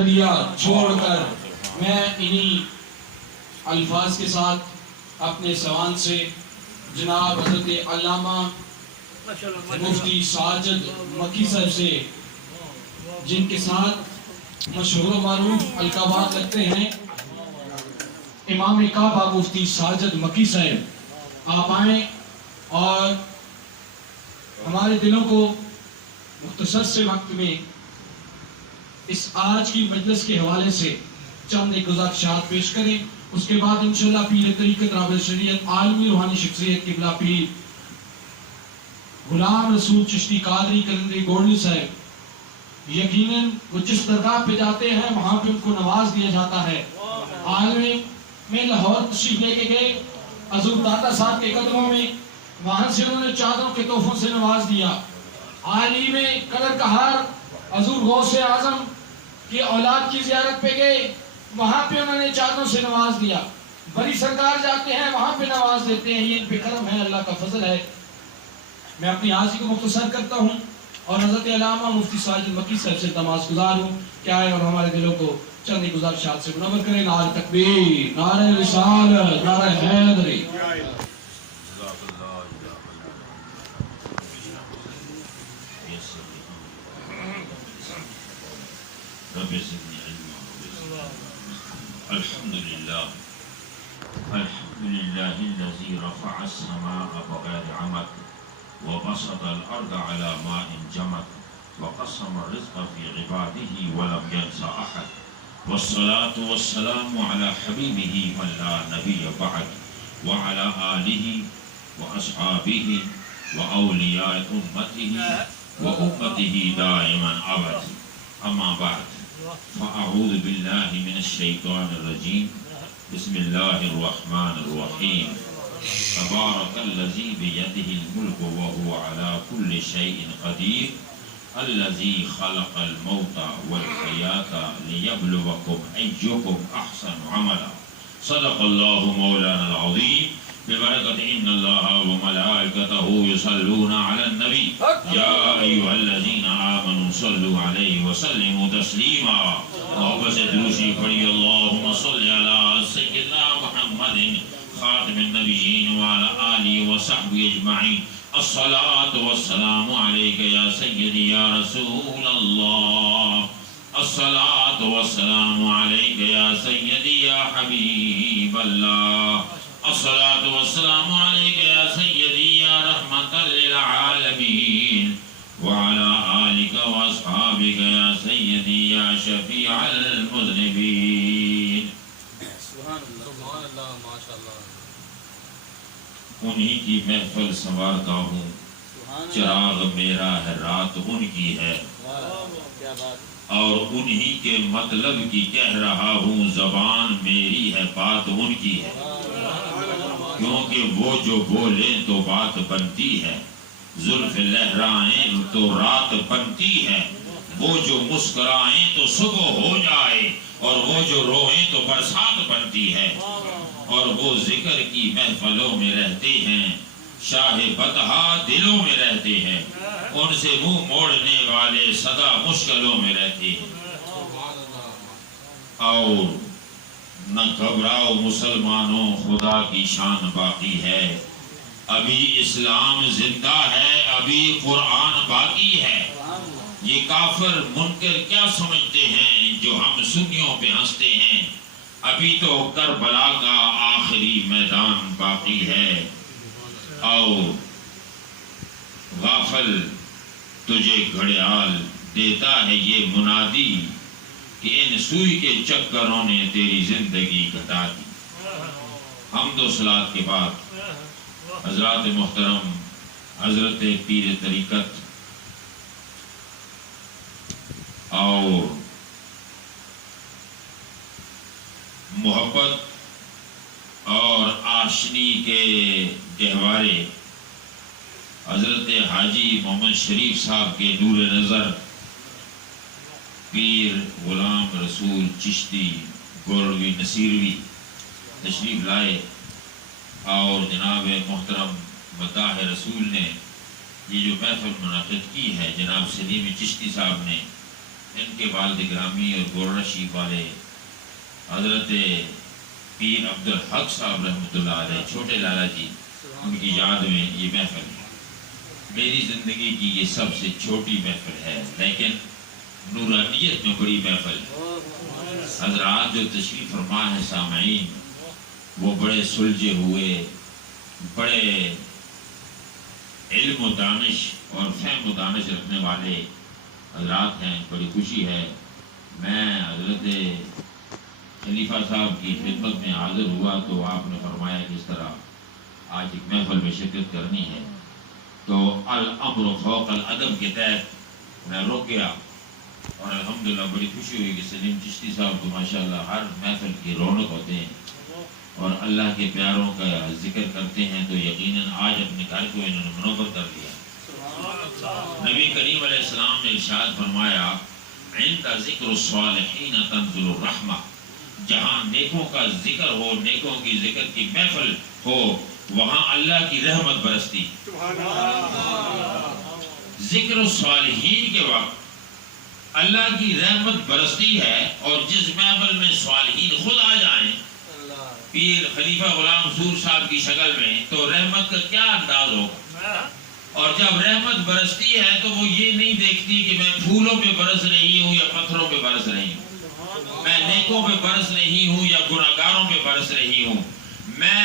دریا چھوڑ کر میں انہی الفاظ کے ساتھ اپنے سوان سے جناب حضرت علامہ مفتی ساجد مکی صاحب سے، جن کے ساتھ مشہور و معروف القابات لگتے ہیں، امام کعبہ مفتی ساجد مکی صاحب، آپ آئیں اور ہمارے دلوں کو مختصر سے وقت میں اس آج کی مجلس کے حوالے سے چند ایک گزارشات پیش کریں۔ اس کے بعد انشاءاللہ پیر طریقت رابط شریعت عالمی روحانی شخصیت قبلہ پیر غلام رسول چشتی قادری کلندری گولڈی صاحب، یقیناً وہ جس درگاہ پہ جاتے ہیں وہاں پہ ان کو نواز دیا جاتا ہے۔ عالمی میں لاہور تشریف لے کے گئے حضور داتا صاحب کے قدموں میں، وہاں سے انہوں نے چادروں کے تحفوں سے نواز دیا۔ عالمی میں قدر کہار حضور غوث اعظم کی اولاد کی زیارت پہ گئے، وہاں پہ انہوں نے چادروں سے نواز دیا۔ بڑی سرکار جاتے ہیں وہاں پہ نواز دیتے ہیں، یہ ان پہ کرم ہے، اللہ کا فضل ہے۔ میں اپنی حاضری کو مختصر کرتا ہوں اور حضرت علامہ مفتی ساجد مکی صاحب سے تماس گزار ہوں کہ آئے اور ہمارے دلوں کو چند گزارشات سے منور کریں۔ نعرہ تکبیر، نعرہ رسالت، نعرہ حیدری۔ الحمد لله الذي رفع السماء بغير عمد وبسط الأرض على ماء جمد وقسم الرزق في عباده ولم ينس أحد، والصلاة والسلام على حبيبه من لا نبي بعد وعلى آله وأصحابه وأولياء أمته وأمته دائما أبدا. أما بعد، فأعوذ بالله من الشيطان الرجيم. بسم الله الرحمن الرحيم. تبارك الذي بيده الملك وهو على كل شيء قدير، الذي خلق الموت والحياة ليبلوكم أيكم أحسن عملا. صدق الله مولانا العظيم. ببركة إن الله وملائكته يصلون على النبي يا أيها الذين آمنوا صلوا عليه وسلموا تسليما. وبسدوشي فري اللهم صل على سيدنا محمد خاتم النبيين وعلى آله وصحبه أجمعين. الصلاة والسلام عليك يا سيدي يا رسول الله. الصلاة والسلام عليك يا سيدي يا حبيب الله. الصلاة والسلام عليك يا سيدي يا رحمة للعالمين وعلى آلك وأصحابك يا سيدي يا شفيع المذنبين. سبحان اللہ ماشاء اللہ. انہی کی محفل سنوارتا ہوں، چراغ میرا ہے رات ان کی ہے، اور انہی کے مطلب کی کہہ رہا ہوں، زبان میری ہے بات ان کی ہے. کیونکہ وہ جو بولیں تو بات بنتی ہے، زلف لہرائیں تو رات بنتی ہے، وہ جو مسکرائیں تو صبح ہو جائے، اور وہ جو روئیں تو برسات بنتی ہے. اور وہ ذکر کی محفلوں میں رہتے ہیں، شاہ بطحا دلوں میں رہتے ہیں، ان سے منہ موڑنے والے سدا مشکلوں میں رہتے ہیں. اور نہ گھبراؤ مسلمانوں، خدا کی شان باقی ہے، ابھی اسلام زندہ ہے، ابھی قرآن باقی ہے. یہ کافر منکر کیا سمجھتے ہیں جو ہم سنیوں پہ ہنستے ہیں، ابھی تو کربلا کا آخری میدان باقی ہے. اور غافل تجھے گھڑیال دیتا ہے یہ منادی کہ ان سوئی کے چکروں نے تیری زندگی گھٹا دی. حمد و صلات کے بعد حضرات محترم، حضرت پیر طریقت اور محبت اور آشنی کے گہوارے حضرت حاجی محمد شریف صاحب کے نور نظر پیر غلام رسول چشتی گولوی نصیروی تشریف لائے، اور جناب محترم مداح رسول نے یہ جو محفل منعقد کی ہے، جناب سلیم چشتی صاحب نے، ان کے والد گرامی اور گورڑا شیف والے حضرت پیر عبد الحق صاحب رحمۃ اللہ علیہ چھوٹے لالا جی، ان کی یاد میں یہ محفل ہے۔ میری زندگی کی یہ سب سے چھوٹی محفل ہے، لیکن نورانیت میں بڑی محفل ہے۔ حضرات جو تشریف فرما ہے سامعین، وہ بڑے سلجھے ہوئے، بڑے علم و دانش اور فہم و دانش رکھنے والے حضرات ہیں۔ بڑی خوشی ہے، میں حضرت خلیفہ صاحب کی خدمت میں حاضر ہوا تو آپ نے فرمایا کہ اس طرح آج ایک محفل میں شرکت کرنی ہے، تو الامر فوق الادب کے تحت میں رک گیا، اور الحمدللہ بڑی خوشی ہوئی کہ سلیم چشتی صاحب تو ماشاءاللہ ہر محفل کی رونق ہوتے ہیں اور اللہ کے پیاروں کا ذکر کرتے ہیں، تو یقیناً آج اپنے گھر کو انہوں نے منور کر دیا۔ نبی کریم علیہ السلام نے ارشاد فرمایا عند ذکر الصالحین تنزل الرحمہ، جہاں نیکوں کا ذکر ہو، نیکوں کی ذکر کی محفل ہو، وہاں اللہ کی رحمت برستی۔ ذکر الصالحین کے وقت اللہ کی رحمت برستی ہے، اور جس محفل میں صالحین خود آ جائیں پیر خلیفہ غلام حضور صاحب کی شکل میں، تو رحمت کا کیا انداز ہوگا۔ اور جب رحمت برستی ہے تو وہ یہ نہیں دیکھتی کہ میں پھولوں پہ برس رہی ہوں یا پتھروں پہ برس رہی ہوں، میں نیکوں پہ برس رہی ہوں یا گناہگاروں پہ برس رہی ہوں۔ میں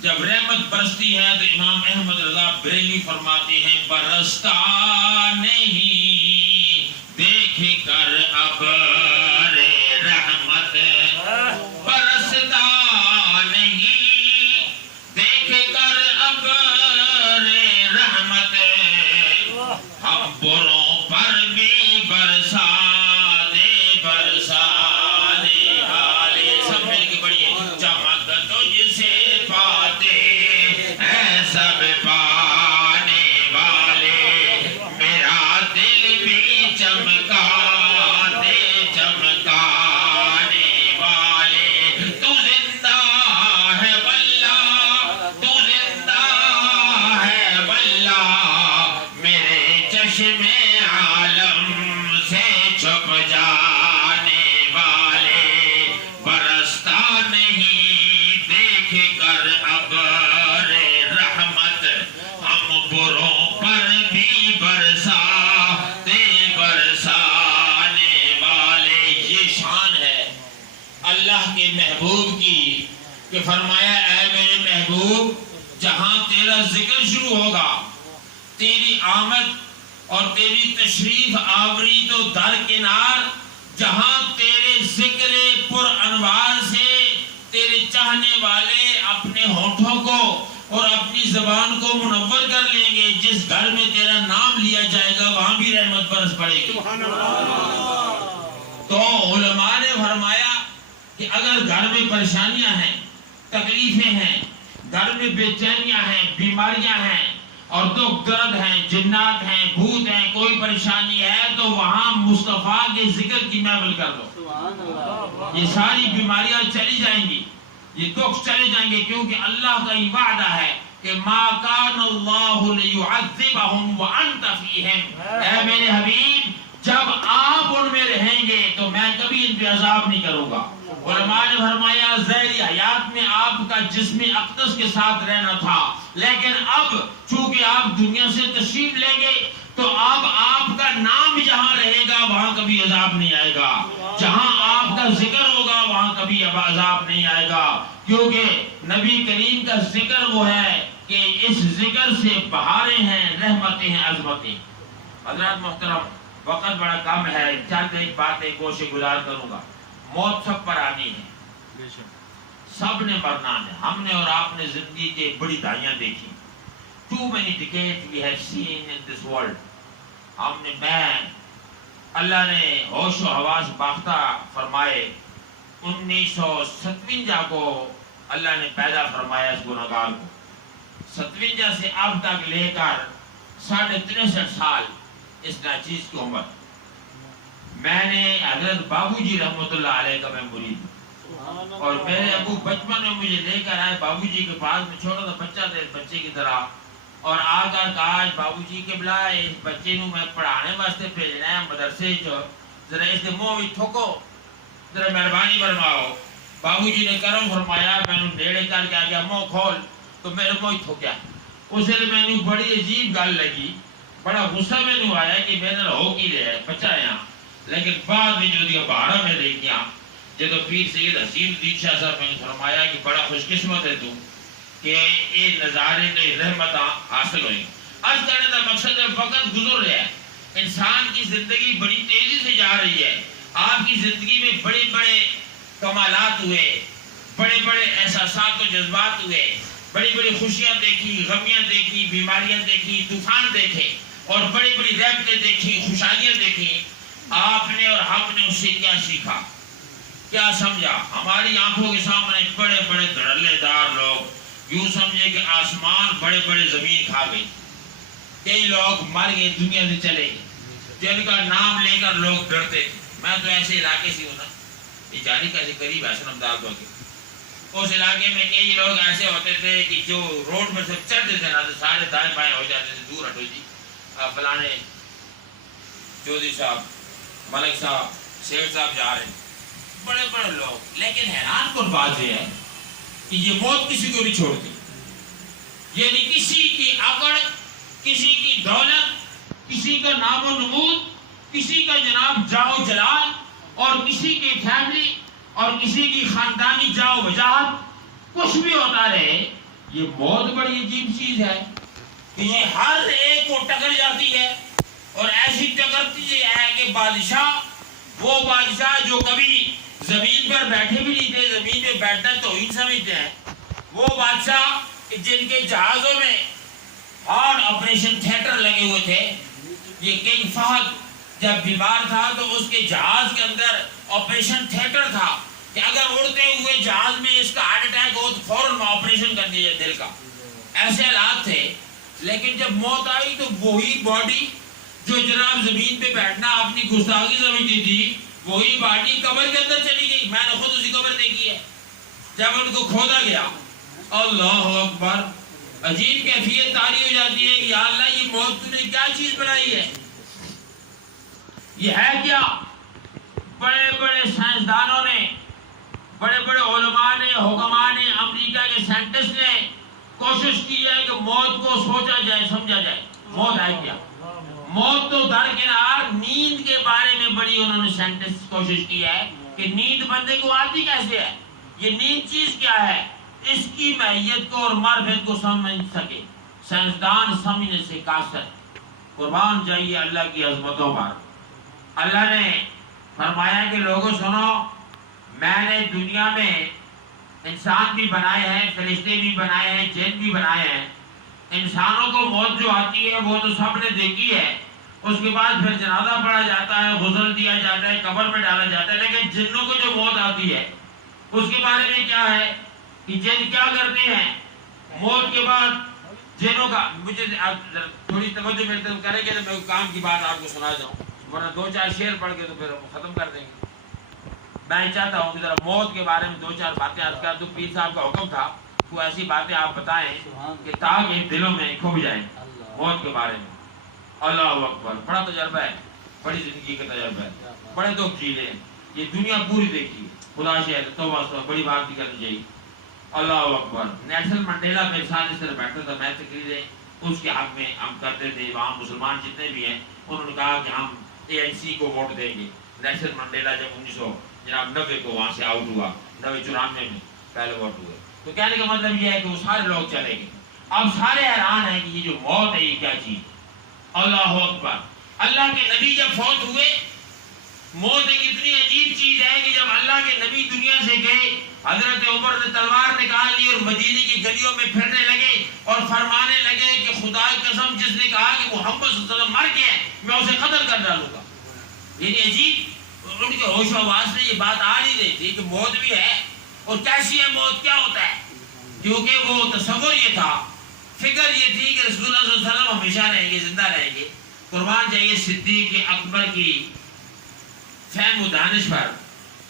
جب رحمت برستی ہے تو امام احمد رضا بریلوی فرماتے ہیں برستا نہیں دیکھ کر اب رحمت، برستا نہیں دیکھ کر اب رحمت، ہم بروں پر بھی برسا دے برسانے والے، سب مل کے پڑھیے چمک تجھ سے پاتے ہیں سب پانے والے، میرا دل بھی چمکا دے چمکانے والے، تو زندہ ہے واللہ تو زندہ ہے واللہ، میرے چشم عالم سے چھپ جانے والے، برستا نہیں دیکھ کر اب رحمت، ہم بروں پر بھی برسا دے برسانے والے۔ یہ شان ہے اللہ کے محبوب کی کہ فرمایا اے میرے محبوب، جہاں تیرا ذکر شروع ہوگا، تیری آمد اور تیری تشریف آوری تو درکنار، جہاں تیرے ذکر پر انوار سے تیرے چاہنے والے اپنے ہونٹوں کو اور اپنی زبان کو منور کر لیں گے، جس گھر میں تیرا نام لیا جائے گا وہاں بھی رحمت برس پڑے گی۔ تو علماء نے فرمایا کہ اگر گھر میں پریشانیاں ہیں، تکلیفیں ہیں، گھر میں بے چینیاں ہیں، بیماریاں ہیں اور دکھ درد ہیں، جنات ہیں، بھوت ہیں، کوئی پریشانی ہے تو وہاں مصطفیٰ کے ذکر کی محفل کر دو، یہ ساری بیماریاں چلی جائیں گی، یہ دکھ چلے جائیں گے، کیونکہ اللہ کا یہ وعدہ ہے کہ ما کان اللہ لیعذبہم وانت فیہم، اے میرے حبیب جب آپ ان میں رہیں گے تو میں کبھی ان پہ عذاب نہیں کروں گا۔ علماء نے فرمایا ظاہری حیات میں آپ کا جسم اقدس کے ساتھ رہنا تھا، لیکن اب چونکہ آپ دنیا سے تشریف لے گئے تو اب آپ کا نام جہاں رہے گا وہاں کبھی عذاب نہیں آئے گا، جہاں آپ کا ذکر ہوگا وہاں کبھی عذاب نہیں آئے گا، کیونکہ نبی کریم کا ذکر وہ ہے کہ اس ذکر سے بہاریں ہیں، رحمتیں ہیں، عظمتیں۔ حضرات محترم، وقت بڑا کم ہے، چند ایک بات ایک گوشے گزار کروں گا۔ موت سب پر آنی ہے، سب نے مرنا ہے، ہم نے اور آپ نے زندگی کے بڑی دھائیاں دیکھی، too many decades we have seen in this world۔ ہم نے اللہ نے ہوش و حواس باختہ فرمائے، 1957 کو اللہ نے پیدا فرمایا اس گناہگار کو، 57 سے اب تک لے کر 63.5 سال اس ناچیز کی عمر۔ میں نے حضرت بابو جی رحمۃ اللہ علیہ کا میں مرید ہوں، اور میرے ابو بچپن میں مجھے لے کر آئے بابو جی کے پاس، میں چھوٹا سا بچہ تھا بچے کی طرح، اور آ کر کہا بابو جی کے بلا اس بچے نو میں پڑھانے واسطے بھیجنا ہے مدرسے چ، ذرا اس دے منہ وچ ٹھوکو، ذرا مہربانی فرماؤ۔ بابو جی نے کرم فرمایا، میں نے نیڑے کر کے آگیا منہ کھول، تو میرے منہ ٹھوکیا۔ اس لیے میں نے بڑی عجیب گل لگی، بڑا غصہ میں نے آیا کہ میرے نال ہو کی رہا ہے بچایا، لیکن بعد میں جو بہارا میں دیکھیا جدو پیر سید حسین الدین شاہ صاحب نے فرمایا کہ بڑا خوش قسمت ہے تو کہ یہ نظارے تو رحمت حاصل ہوئی۔ آج کرنے کا مقصد ہے وقت گزر رہا ہے، انسان کی زندگی بڑی تیزی سے جا رہی ہے۔ آپ کی زندگی میں بڑے بڑے کمالات ہوئے، بڑے بڑے احساسات و جذبات ہوئے، بڑی بڑی خوشیاں دیکھی، غمیاں دیکھی، بیماریاں دیکھی، طوفان دیکھے اور بڑی بڑی رحمتیں دیکھی، خوشحالیاں دیکھی۔ آپ نے اور ہم نے اس سے کیا سیکھا، کیا سمجھا؟ ہماری آنکھوں کے سامنے بڑے بڑے دھڑلے دار لوگ، یوں سمجھے کہ آسمان بڑے بڑے زمین کھا گئی، کئی لوگ مر گئے، دنیا سے چلے گئے، جن کا نام لے کر لوگ ڈرتے تھے۔ میں تو ایسے علاقے سے ہوں نا، یہ جاری کا قریب ہے سنمدار کو کے، اس علاقے میں کئی لوگ ایسے ہوتے تھے کہ جو روڈ میں سے چلتے تھے نا تو سارے دائیں بائیں ہو جاتے تھے، دور ہٹو جی، فلانے چودھری صاحب، ملک صاحب، شیخ صاحب جا رہے ہیں، بڑے بڑے لوگ۔ لیکن حیران کن بات یہ ہے کہ یہ موت کسی کو نہیں چھوڑتی، یعنی کسی کی عقل، کسی کی دولت، کسی کا نام و نمود، کسی کا جناب جاؤ جلال، اور کسی کی فیملی اور کسی کی خاندانی جاؤ وجاہت، کچھ بھی ہوتا رہے، یہ موت بڑی عجیب چیز ہے کہ یہ ہر ایک کو ٹکر جاتی ہے، اور ایسی ٹکرتی ہے کہ بادشاہ، وہ بادشاہ جو کبھی زمین پر بیٹھے بھی نہیں تھے، زمین پہ بیٹھنا توہین سمجھتے ہیں، وہ بادشاہ جن کے جہازوں میں ہارٹ آپریشن تھیٹر لگے ہوئے تھے، یہ کنگ فہد جب بیمار تھا تو اس کے جہاز کے اندر آپریشن تھیٹر تھا کہ اگر اڑتے ہوئے جہاز میں اس کا ہارٹ اٹیک ہو تو فوراً آپریشن کر دیا دل کا، ایسے حالات تھے۔ لیکن جب موت آئی تو وہی باڈی جو جناب زمین پہ بیٹھنا اپنی گستاخی سمجھتی تھی، وہی باڈی قبر کے اندر چلی گئی۔ میں نے خود اسی قبر دیکھی ہے جب ان کو کھودا گیا۔ اللہ اکبر، عجیب کیفیت طاری ہو جاتی ہے کہ یا اللہ یہ موت تو نے کیا چیز بنائی ہے، یہ ہے کیا؟ بڑے بڑے سائنسدانوں نے، بڑے بڑے علماء نے، حکماء نے، امریکہ کے سائنٹسٹ نے کوشش کی ہے کہ موت کو سوچا جائے، سمجھا جائے، موت ہے کیا؟ موت تو درکنار، نیند کے بارے میں بڑی انہوں نے سائنٹسٹ کوشش کی ہے کہ نیند بندے کو آتی کیسے ہے، یہ نیند چیز کیا ہے، اس کی ماہیت کو اور معرفت کو سمجھ سکے سائنسدان سمجھنے سے قاصر۔ قربان جائیے اللہ کی عظمتوں پر۔ اللہ نے فرمایا کہ لوگوں سنو، میں نے دنیا میں انسان بھی بنائے ہیں، فرشتے بھی بنائے ہیں، جن بھی بنائے ہیں۔ انسانوں کو موت جو آتی ہے وہ تو سب نے دیکھی ہے، اس کے بعد پھر جنازہ پڑھا جاتا ہے، غسل دیا جاتا ہے، قبر میں ڈالا جاتا ہے۔ لیکن جنوں کو جو موت آتی ہے اس کے بارے میں کیا ہے کہ جن کیا کرتے ہیں موت کے بعد؟ جنوں کا مجھے تھوڑی توجہ میرے طرف کریں گے تو میں کام کی بات آپ کو سنا جاؤں، ورنہ دو چار شعر پڑھ کے تو پھر ہم ختم کر دیں گے۔ میں چاہتا ہوں کہ ذرا موت کے بارے میں دو چار باتیں عرض کر دوں۔ پیر صاحب کا حکم تھا وہ ایسی باتیں آپ بتائیں کہ تاکہ دلوں میں کھو جائیں موت کے بارے میں۔ اللہ اکبر، بڑا تجربہ ہے، بڑی زندگی کا تجربہ ہے، بڑے دکھ جھیلے ہیں، یہ دنیا پوری دیکھی، خدا شاید توبہ بڑی بات بھی کرنی چاہیے۔ اللہ اکبر۔ نیلسن منڈیلا میرے ساتھ اس طرح بیٹھتا تھا، میں تقریریں اس کے حق میں ہم کرتے تھے، وہاں مسلمان جتنے بھی ہیں انہوں نے کہا کہ ہم ANC کو ووٹ دیں گے۔ نیلسن منڈیلا جب 1990 کو وہاں سے آؤٹ ہوا، 1994 میں پہلے ووٹ ہوئے، تو کہنے کا مطلب یہ ہے کہ وہ سارے لوگ چلے گئے۔ اب سارے حیران ہیں کہ یہ جو موت ہے یہ کیا چیز؟ اللہ اکبر۔ اللہ کے نبی جب فوت ہوئے، موت ایک اتنی عجیب چیز ہے کہ جب اللہ کے نبی دنیا سے گئے، حضرت عمر نے تلوار نکال لی اور مدینے کی گلیوں میں پھرنے لگے اور فرمانے لگے کہ خدا کی قسم جس نے کہا کہ محمد صلی اللہ علیہ وسلم مر گئے میں اسے قتل کر ڈالوں گا۔ یعنی عجیب، ان کے ہوش و حواس میں یہ بات آ نہیں رہی تھی کہ موت بھی ہے، اور کیسی ہے موت، کیا ہوتا ہے، کیونکہ وہ تصور یہ تھا، فکر یہ تھی کہ رسول اللہ صلی اللہ علیہ وسلم ہمیشہ رہیں گے، زندہ رہیں گے۔ قربان جائیے صدیق اکبر کی فہم و دانش پر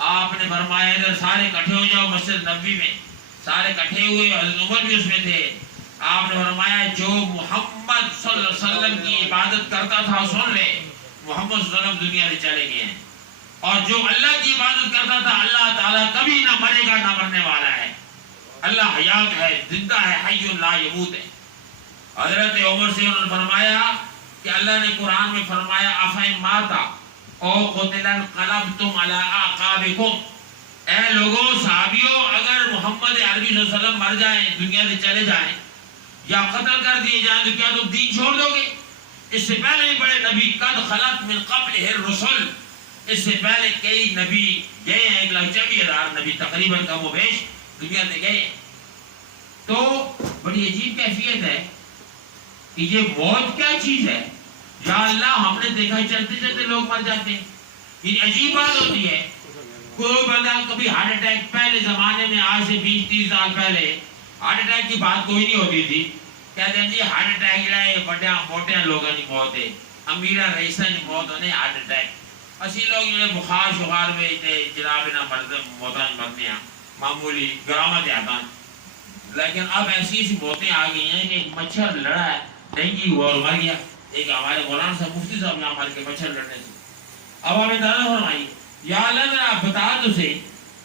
آپ نے فرمایا ادھر سارے اکٹھے ہو جاؤ مسجد نبوی میں، سارے اکٹھے ہوئے، حضرت عمر بھی اس میں تھے۔ آپ نے فرمایا جو محمد صلی اللہ علیہ وسلم کی عبادت کرتا تھا سن لے، محمد صلی اللہ علیہ وسلم دنیا سے چلے گئے ہیں۔ اور جو اللہ کی عبادت کرتا تھا اللہ تعالیٰ کبھی نہ مرے گا نہ مرنے والا ہے. اللہ حیات ہے، زندہ ہے، حی لا یموت ہے. حضرت عمر سے انہوں نے فرمایا کہ اللہ نے قرآن میں فرمایا افئن ماتا او قتل انقلبتم علی اعقابکم. اے لوگوں، صحابیوں، اگر محمد عربی صلی اللہ علیہ وسلم مر جائیں، دنیا سے چلے جائیں یا قتل کر دیے جائیں تو کیا تم دین چھوڑ دو گے؟ اس سے پہلے بھی بڑے نبی قد خلت من قبلہ الرسل، اس سے پہلے کئی نبی گئے ہیں، 1,40,000 نبی تقریباً کم و بیش دنیا سے گئے ہیں. تو بڑی عجیب کیفیت ہے کہ یہ موت کیا چیز ہے. یا اللہ، ہم نے دیکھا چلتے چلتے لوگ مر جاتے ہیں. یہ عجیب بات ہوتی ہے. کوئی بندہ کبھی ہارٹ اٹیک، پہلے زمانے میں آج سے 20-30 سال پہلے ہارٹ اٹیک کی بات کوئی نہیں ہوتی تھی. کہتے ہیں جی ہارٹ اٹیک ہے بڑے موٹے لوگوں کی موت ہے، امیرہ رئیسہ کی موت ہونے ہارٹ اٹیک. اسی لوگ جو بخار شخار میں جناب نہ موتاں مرنے ہیں، معمولی گرامہ کے آتا. لیکن اب ایسی موتیں آ گئی ہیں کہ ایک مچھر لڑا ہے، ڈینگی ہوا اور مر گیا. ایک ہمارے مولانا صاحب مفتی صاحب یہاں مر کے مچھر لڑنے سے. اب ہمیں اندازہ فرمائیے، یا اللہ ذرا آپ بتا تو سے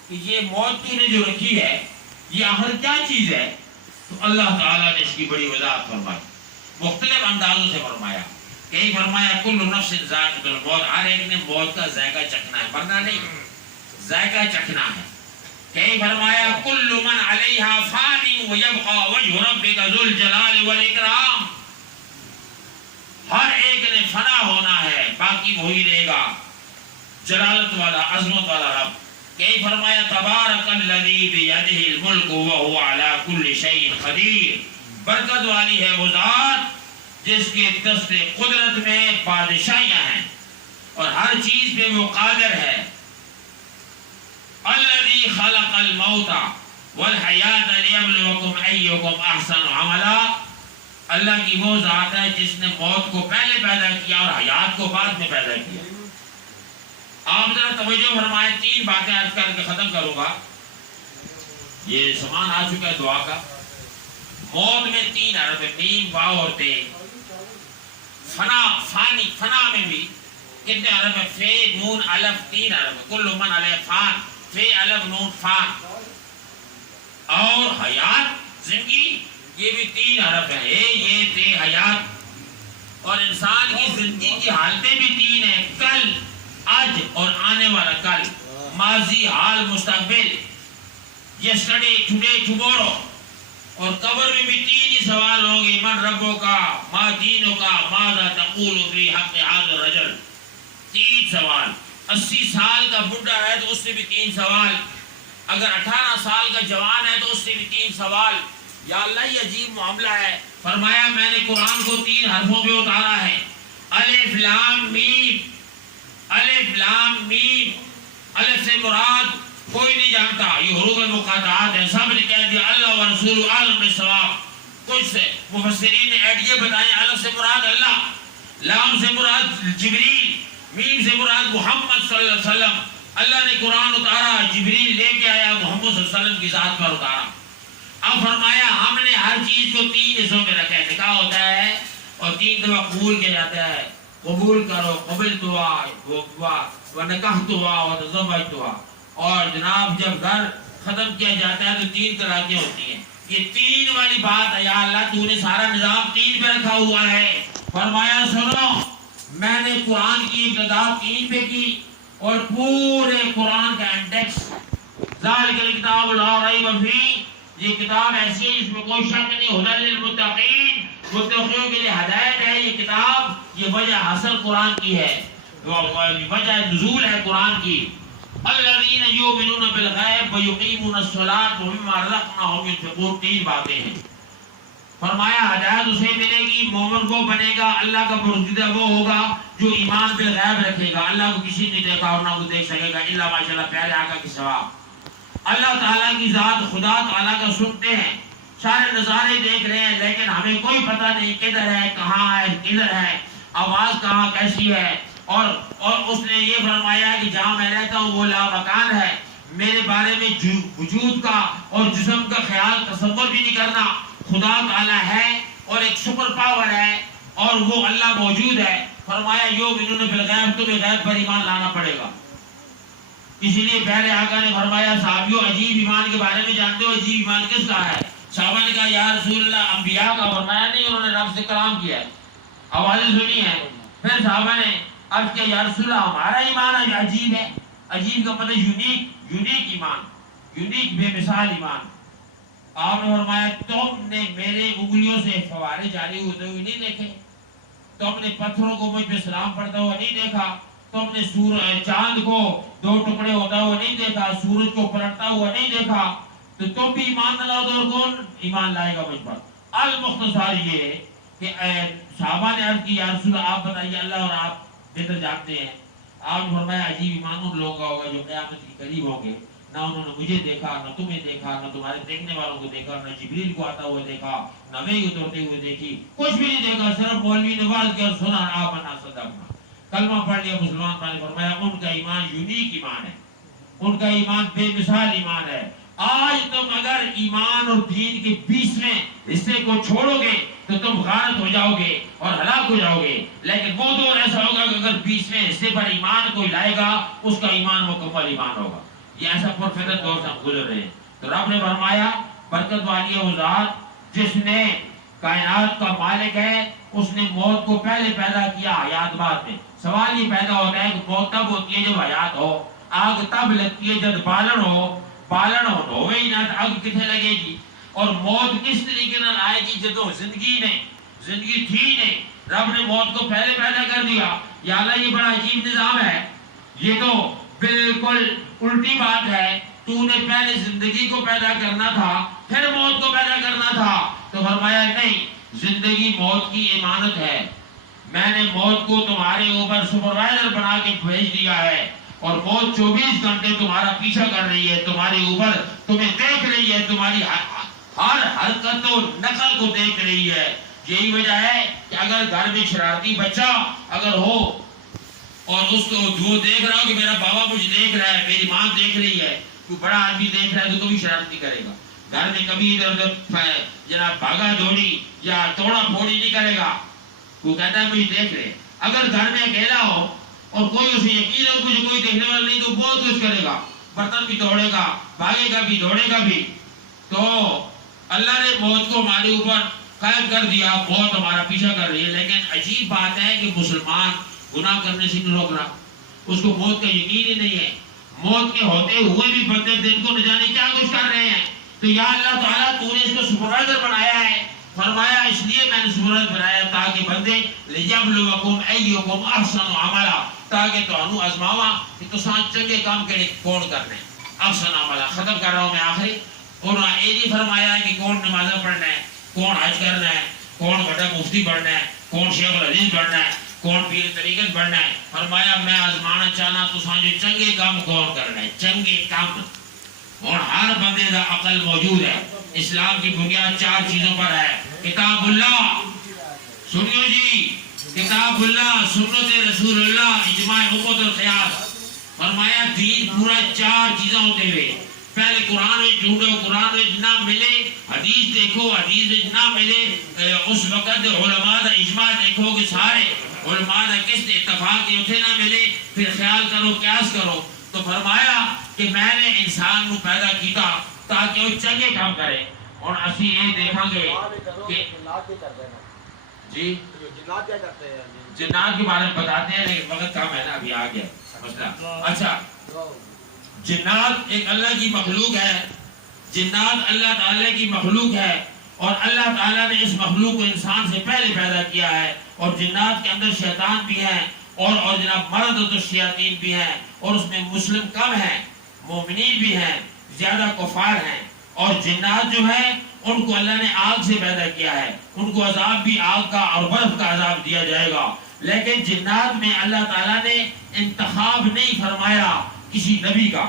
کہ یہ موت تو نے جو رکھی ہے یہ آخر کیا چیز ہے. تو اللہ تعالیٰ نے اس کی بڑی وضاحت فرمائی، مختلف اندازوں سے فرمایا. ایک فرمایا کل نفس ذائقۃ الموت، ہر ایک نے موت کا ذائقہ چکھنا ہے، مرنا نہیں، ذائقہ چکھنا ہے. کئی فرمایا کل من علیہا فانی ویبقى وجہ ربک ذو الجلال والاکرام، ہر ایک نے فنا ہونا ہے، باقی وہی رہے گا جلالت والا عظمت والا رب. کئی فرمایا تبارک الذی بیدہ الملک وہو علی کل شیء قدیر، برکت والی ہے وہ ذات جس کے دست قدرت میں بادشاہیاں ہیں اور ہر چیز پہ وہ قادر ہے. الذی خلق الموت والحیات لیبلوکم ایکم احسن عملا، اللہ کی وہ ذات ہے جس نے موت کو پہلے پیدا کیا اور حیات کو بعد میں پیدا کیا. آپ ذرا توجہ فرمائیں، 3 باتیں عرض کر کے ختم کروں گا. یہ سامان آ چکا ہے دعا کا. موت میں 3 حرف ہے، میم واو اور تے. فنا، فانی، فنا میں بھی کتنے حرف ہے؟ فے نون الف 3 حرف ہے. کل من علیہ فان، فے الف نون فان. اور حیات زندگی، یہ بھی 3 حرف ہے، اے یہ تے حیات. اور انسان کی زندگی کی حالتیں بھی 3 ہیں، کل، آج اور آنے والا کل، ماضی، حال، مستقبل، یسٹرڈے، ٹوڈے، ٹمورو. اور قبر میں بھی 3 ہی سوال ہوں گے، من ربو کا، ما دینو کا، ماذا تقول فی حق هذا الرجل. 3 سوال. 80 سال کا بڈھا ہے تو اس سے بھی 3 سوال، اگر 18 سال کا جوان ہے تو اس سے بھی 3 سوال. یا اللہ یہ عجیب معاملہ ہے. فرمایا میں نے قرآن کو 3 حرفوں پہ اتارا ہے، الف لام میم. الف لام میم، الف سے مراد کوئی نہیں جانتا، یہ حروف مقاطعات ہیں، سب نے کہہ دیا اللہ و رسول عالم بالصواب. کچھ مفسرین نے ایڈیے بتائیں، الف سے مراد اللہ، لام سے مراد جبریل، میم سے مراد محمد صلی اللہ علیہ وسلم. اللہ نے قرآن اتارا، جبریل لے کے آیا، محمد صلی اللہ علیہ وسلم کی ذات پر اتارا. اب فرمایا ہم نے ہر چیز کو 3 حصوں میں رکھا ہے. نکاح ہوتا ہے اور 3 دفعہ قبول کیا جاتا ہے، قبول کرو، قبلت و نکحت و تزوجت. اور جناب جب گھر ختم کیا جاتا ہے تو 3 طلاقیں ہوتی ہیں. یہ 3 والی بات ہے، یا اللہ تو نے سارا نظام 3 پہ رکھا ہوا ہے. فرمایا سنو، میں نے قرآن کی ابتدا 3 پہ کی اور پورے قرآن کا انڈیکس، ذالک الکتاب لا ریب فیہ، یہ کتاب ایسی ہے جس میں کوئی شک نہیں، ہدی للمتقین، متقیوں کے لیے ہدایت ہے. یہ کتاب، یہ وجہ حاصل قرآن کی ہے، وجہ نزول ہے قرآن کی. الذین یؤمنون بالغیب ویقیمون الصلاۃ ومما رزقناہم ينفقون. 3 باتیں ہیں. فرمایا ہدایت اسے ملے گی، مومن کو بنے گا، اللہ کا برگزیدہ وہ ہوگا جو ایمان بالغیب رکھے گا، اللہ کو کسی نے دیکھا اور نہ کو دیکھ سکے گا الا ماشاءاللہ پیارے آقا کی سوا. اللہ تعالیٰ کی ذات، خدا تعالیٰ کا سنتے ہیں، سارے نظارے دیکھ رہے ہیں، لیکن ہمیں کوئی پتہ نہیں کدھر ہے، کہاں ہے، کدھر ہے، آواز کہاں کیسی ہے. اور اس نے یہ فرمایا کہ جہاں میں رہتا ہوں وہ لامکان ہے، میرے بارے میں وجود کا اور جسم کا خیال تصور بھی نہیں کرنا. خدا تعالیٰ ہے اور ایک سپر پاور ہے اور وہ اللہ موجود ہے. فرمایا یؤمنون بالغیب، تمہیں غیب پر ایمان لانا پڑے گا. اس لیے پہلے آقا نے فرمایا صحابیوں عجیب ایمان کے بارے میں جانتے ہو عجیب ایمان کس کا ہے؟ صحابہ نے کہا یا رسول اللہ انبیاء کا، فرمایا نہیں، انہوں نے رب سے کلام کیا ہے، آوازیں سنی ہیں۔ پھر صحابہ نے عرض کیا یا رسول اللہ ہمارا ایمان عجیب ہے۔ عجیب کا مطلب یونیک ایمان، یونیک بے مثال ایمان۔ آپ نے فرمایا تم نے میرے انگلیوں سے فوارے جاری ہوتے ہوئے نہیں دیکھے، تم نے پتھروں کو مجھ پہ سلام پڑھتا ہوا نہیں دیکھا، تم نے چاند کو دو ٹکڑے ہوتا ہوا نہیں دیکھا، سورج کو پلٹتا ہوا نہیں دیکھا، تو تم بھی ایمان نہ لاؤ تو اور کون ایمان لائے گا مجھ پر؟ المختصر یہ ہے کہ صحابہ نے عرض کی یا رسول اللہ آپ بتائیے، اللہ اور آپ بہتر جانتے ہیں۔ آپ نے فرمایا عجیب ایمان ان لوگوں کا ہوگا جو قیامت کے قریب ہوں گے، نہ انہوں نے مجھے دیکھا، نہ تمہیں دیکھا، نہ تمہارے دیکھنے والوں کو دیکھا، نہ جبریل کو آتا ہوا دیکھا، نہ میں اترتے ہوئے دیکھی، کچھ بھی نہیں دیکھا، صرف مولوی نے واز کیا اور سنا آمنا صدقنا، کلمہ پڑھ لیا مسلمان پانے۔ فرمایا ان کا ایمان یونیک ایمان ہے، ان کا ایمان بے مثال ایمان ہے۔ آج تم اگر ایمان اور دین کے 20ویں حصے کو چھوڑو گے تو تم غارت ہو جاؤ گے اور ہلاک ہو جاؤ گے، لیکن وہ دور ایسا ہوگا کہ اگر 20ویں حصے پر ایمان کوئی لائے گا اس کا ایمان مکمل ایمان ہوگا۔ یہ ایسا پرفتن دور سے ہم گزر رہے ہیں۔ تو رب نے فرمایا برکت والی ہے وہ ذات جس نے کائنات کا مالک ہے، اس نے موت کو پہلے پیدا کیا، حیات بعد میں۔ سوال یہ پیدا ہوتا ہے کہ موت تب ہوتی ہے جب حیات ہو، آگ تب لگتی ہے جب بالن ہو، بالن ہو ہی نہ آگ کتنے لگے گی؟ اور موت کس طریقے سے آئے گی جدو زندگی تھی نہیں، رب نے موت کو پہلے پیدا کر دیا۔ یا اللہ یہ بڑا عجیب نظام ہے، یہ تو بالکل الٹی بات ہے، تو نے پہلے زندگی کو پیدا کرنا تھا پھر موت کو پیدا کرنا تھا۔ تو فرمایا نہیں، زندگی موت کی امانت ہے، میں نے موت کو تمہارے اوپر سپروائزر بنا کے بھیج دیا ہے، اور موت 24 گھنٹے تمہارا پیچھا کر رہی ہے، تمہارے اوپر تمہیں دیکھ رہی ہے، تمہاری ہر حرکت و نقل کو دیکھ رہی ہے۔ یہی وجہ ہے کہ اگر گھر میں شرارتی بچہ اگر ہو اور اس کو وہ دیکھ رہا ہو کہ میرا بابا مجھے دیکھ رہا ہے، میری ماں دیکھ رہی ہے، کوئی بڑا آدمی دیکھ رہا ہے تو کبھی شرارت نہیں کرے گا، گھر میں کبھی ادھر ادھر جناب بھاگا دوڑی یا توڑا پھوڑی نہیں کرے گا، وہ کہتا ہے مجھے دیکھ رہے۔ اگر گھر میں اکیلا ہو اور کوئی اسے یقین ہو کہ کوئی دیکھنے والا نہیں تو بہت کچھ کرے گا، برتن بھی توڑے گا، بھاگے گا بھی، دوڑے گا بھی۔ تو اللہ نے موت کو ہمارے اوپر قائم کر دیا، موت ہمارا پیچھا کر رہی ہے، لیکن عجیب بات ہے کہ مسلمان گناہ کرنے سے نہیں روک رہا، اس کو موت کا یقین ہی نہیں ہے۔ موت کے ہوتے ہوئے بھی بندے دن کو نہ جانے کیا کچھ کر رہے ہیں۔ تو یا اللہ تعالیٰ تو نے اس کو سپروائزر بنایا ہے، فرمایا اس لیے میں نے سپروائزر بنایا تاکہ بندے لیبلوکم ایکم احسن عملا، تاکہ تو آزماوا کہ تو ساتھ چنگے کام کرے کون کرنے احسن عملا۔ ختم کر رہا ہوں میں آخری، انہوں نے یہ نہیں فرمایا کہ کون نمازیں پڑھنا ہے، کون حج کرنا ہے، کون بڑا مفتی بننا ہے، کون شیخ الحدیث بننا ہے، کون پیر طریقت بننا ہے۔ فرمایا میں آزمانا چاہنا تو سانجے چنگے کام کون کرنا ہے، چنگے کام۔ اور ہر بندے کا عقل موجود ہے۔ اسلام کی بنیاد 4 چیزوں پر ہے، کتاب اللہ، سنیو جی، کتاب اللہ، سنت رسول اللہ، اجماع امت القیاس۔ فرمایا دین پورا 4 چیزیں ہوتے ہوئے، پہلے قرآن میں ڈھونڈو، قرآن میں نہ ملے، حدیث دیکھو، حدیث میں نہ ملے، اس وقت علماء دا اجماع دیکھو کہ سارے علماء دا کس اتفاق کے اتھے نہ ملے، پھر خیال کرو، قیاس کرو۔ تو فرمایا کہ میں نے انسان کو پیدا کیتا تاکہ وہ چنگے کام کرے، اور اسی یہ دیکھا گے کہ جی جنات کے بارے میں بتاتے ہیں لیکن وقت کم ہے نا، ابھی آ گیا مسئلہ۔ اچھا، جنات ایک اللہ کی مخلوق ہے، جنات اللہ تعالیٰ کی مخلوق ہے، اور اللہ تعالیٰ نے اس مخلوق کو انسان سے پہلے پیدا کیا ہے، اور جنات کے اندر شیطان بھی ہیں اور جناب مرد تو شیاطین بھی ہیں، اور اس میں مسلم کم ہیں، مومنین بھی ہیں، زیادہ کفار ہیں۔ اور جنات جو ہیں ان کو اللہ نے آگ سے پیدا کیا ہے، ان کو عذاب بھی آگ کا اور برف کا عذاب دیا جائے گا، لیکن جنات میں اللہ تعالیٰ نے انتخاب نہیں فرمایا کسی نبی کا۔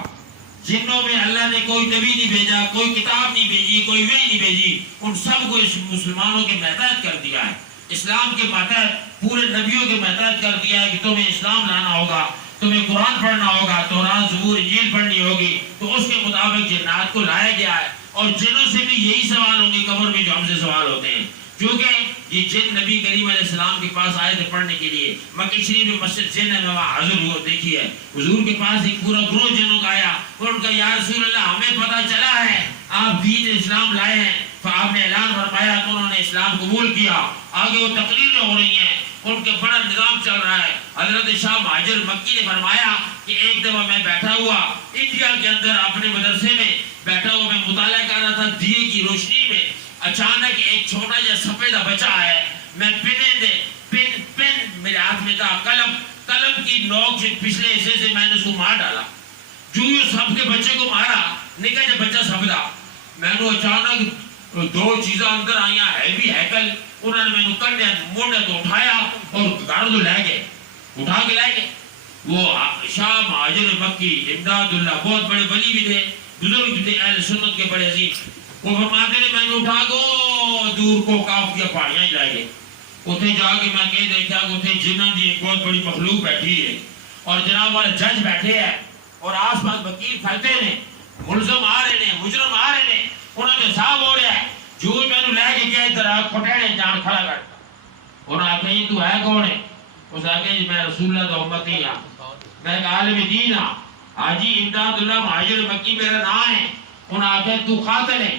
جنوں میں اللہ نے کوئی نبی نہیں بھیجا، کوئی کتاب نہیں بھیجی، کوئی وحی نہیں بھیجی، ان سب کو اس مسلمانوں کے ماتحت کر دیا ہے، اسلام کے ماتحت، پورے نبیوں کے ماتحت کر دیا ہے کہ تمہیں اسلام لانا ہوگا، تمہیں قرآن پڑھنا ہوگا، تورات زبور انجیل پڑھنی ہوگی، تو اس کے مطابق جنات کو لایا گیا ہے۔ اور جنوں سے بھی یہی سوال ہوں گے قبر میں جو ہم سے سوال ہوتے ہیں، کیونکہ یہ جن نبی کریم علیہ السلام کے پاس آئے تھے پڑھنے کے لیے، مکہ شریف میں مسجد جن میں وہاں حاضر ہوئے، دیکھی ہے حضور کے پاس ایک پورا گروہ جنوں کا آیا اور ان کا یا رسول اللہ ہمیں پتہ چلا ہے آپ دین اسلام لائے ہیں، آپ نے اعلان فرمایا تو انہوں نے اسلام قبول کیا۔ آگے وہ تقریریں ہو رہی ہیں، ان کے بڑا نظام چل رہا ہے۔ حضرت شاہ مہاجر مکی نے فرمایا کہ ایک دفعہ میں بیٹھا ہوا انڈیا کے اندر اپنے مدرسے میں بیٹھا ہوا، میں مطالعہ کر رہا تھا دیے کی روشنی میں، اچانک ایک چھوٹا جا سفیدہ بچہ ہے، میں پن میرے ہاتھ میں تھا، قلم کی نوک سے پچھلے حصے سے میں نے اس کو مار ڈالا۔ جو سب کے بچے کو مارا، نکا جب بچہ سفیدہ، میں نے اچانک دو چیزاں اندر آئیاں، ہیوی ہیکل، انہوں نے میں نے کرنے موڑنے تو اٹھایا اور گھر تو لے گئے، اٹھا کے لے گئے۔ وہ شاہ مہاجر مکی امداد اللہ بہت بڑے ولی بھی تھے، بزرگ بھی تھے، اہل سنت کے بڑے عظیم، وہ فرماتے ہیں میں نے اٹھا کو دور کو کاف کیا پہاڑیاں ہی لائے گئے۔ اتنے جا کے میں کہہ دیکھا کہ اتنے جنہ دی ایک بہت بڑی مخلوق بیٹھی ہے اور جناب والے جج بیٹھے ہیں اور آس پاس وکیل پھیلتے ہیں، ملزم آ رہے ہیں، مجرم آ رہے ہیں، انہوں نے حساب ہو رہا ہے، جو میں نے لے کے کیا ادھر کھٹیڑے جان کھڑا کرتا۔ انہوں نے کہا تو ہے کون ہے؟ اس نے کہا جی میں رسول اللہ تو امتی ہاں، میں ایک عالم دین ہاں، حاجی امداد اللہ مہاجر مکی میرا نام ہے۔ انہوں نے کہا تو قاتل ہے،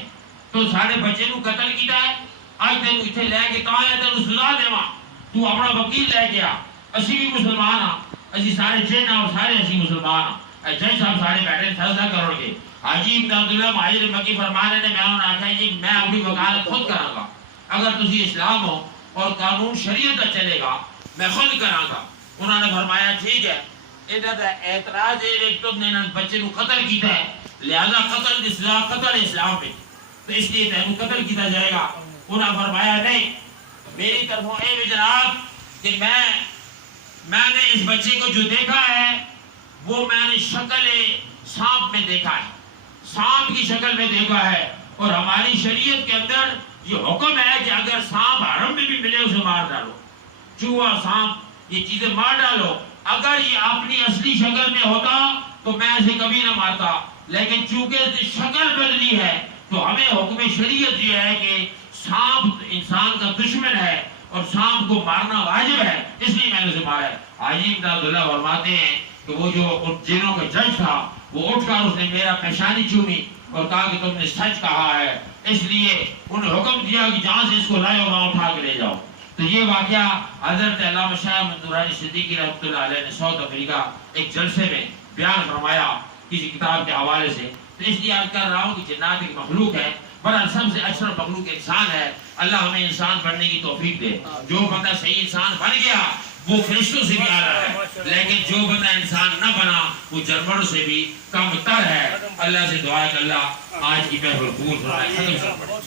تو سارے بچے نو قتل کیتا ہے، آج تینو اتنے لے کے کہاں ہے تینو سزا دیواں، تو اپنا وکیل لے گیا، اسی بھی مسلمان ہاں، اسی سارے جن اور سارے اسی مسلمان ہاں۔ جج صاحب سارے بیٹھے فیصلہ کرو گے۔ حاجی امداد اللہ مہاجر مکی فرمانے نے میں انہوں نے کہا جی میں اپنی وکالت خود کراں گا، اگر تسی اسلام ہو اور قانون شریعت کا چلے گا میں خود کراں گا۔ انہوں نے فرمایا ٹھیک ہے، ادھر اعتراض ایک تو نے بچے کو قتل کیتا ہے، لہذا قتل کی سزا قتل اسلام میں، تو اس لیے تینوں قتل کیتا جائے گا۔ انہوں نے فرمایا نہیں، میری طرفوں اے بھی جناب کہ میں نے اس بچے کو جو دیکھا ہے وہ میں نے شکل سانپ میں دیکھا ہے، سانپ کی شکل میں دیکھا ہے، اور ہماری شریعت کے اندر یہ حکم ہے کہ اگر سانپ حرم میں بھی ملے اسے مار ڈالو، چوہا سانپ یہ چیزیں مار ڈالو۔ اگر یہ اپنی اصلی شکل میں ہوتا تو میں اسے کبھی نہ مارتا، لیکن چونکہ شکل بدلی ہے تو ہمیں حکم شریعت یہ ہے کہ سانپ انسان کا دشمن ہے اور سانپ کو مارنا واجب ہے، اس لیے میں نے اسے مارا ہے۔ حاجی امداد اللہ فرماتے ہیں کہ وہ جو جنوں کا جج تھا وہ اٹھ کر اس نے میرا پیشانی چومی اور کہا کہ تم نے سچ کہا ہے، اس لیے انہوں نے حکم دیا کہ جہاں سے اس کو لائے وہاں اٹھا کے لے جاؤ۔ تو یہ واقعہ حضرت علامہ شاہ منظور صدیقی رحمۃ اللہ علیہ نے ساؤتھ افریقہ ایک جلسے میں بیان فرمایا کسی کتاب کے حوالے سے، تو اس لیے عرض کر رہا ہوں کہ جنات ایک مخلوق ہے، بہرحال سب سے اشرف مخلوق انسان ہے۔ اللہ ہمیں انسان بننے کی توفیق دے۔ جو بندہ صحیح انسان بن گیا وہ فرشتوں سے بھی اعلیٰ ہے، لیکن جو بندہ انسان نہ بنا وہ جانوروں سے بھی کم تر ہے۔ اللہ سے دعا ہے کہ اللہ آج کی محفل قبول فرمائے۔ ختم کر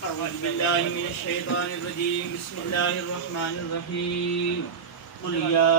أعوذ بالله من الشيطان الرجيم بسم الله الرحمن الرحيم قل يا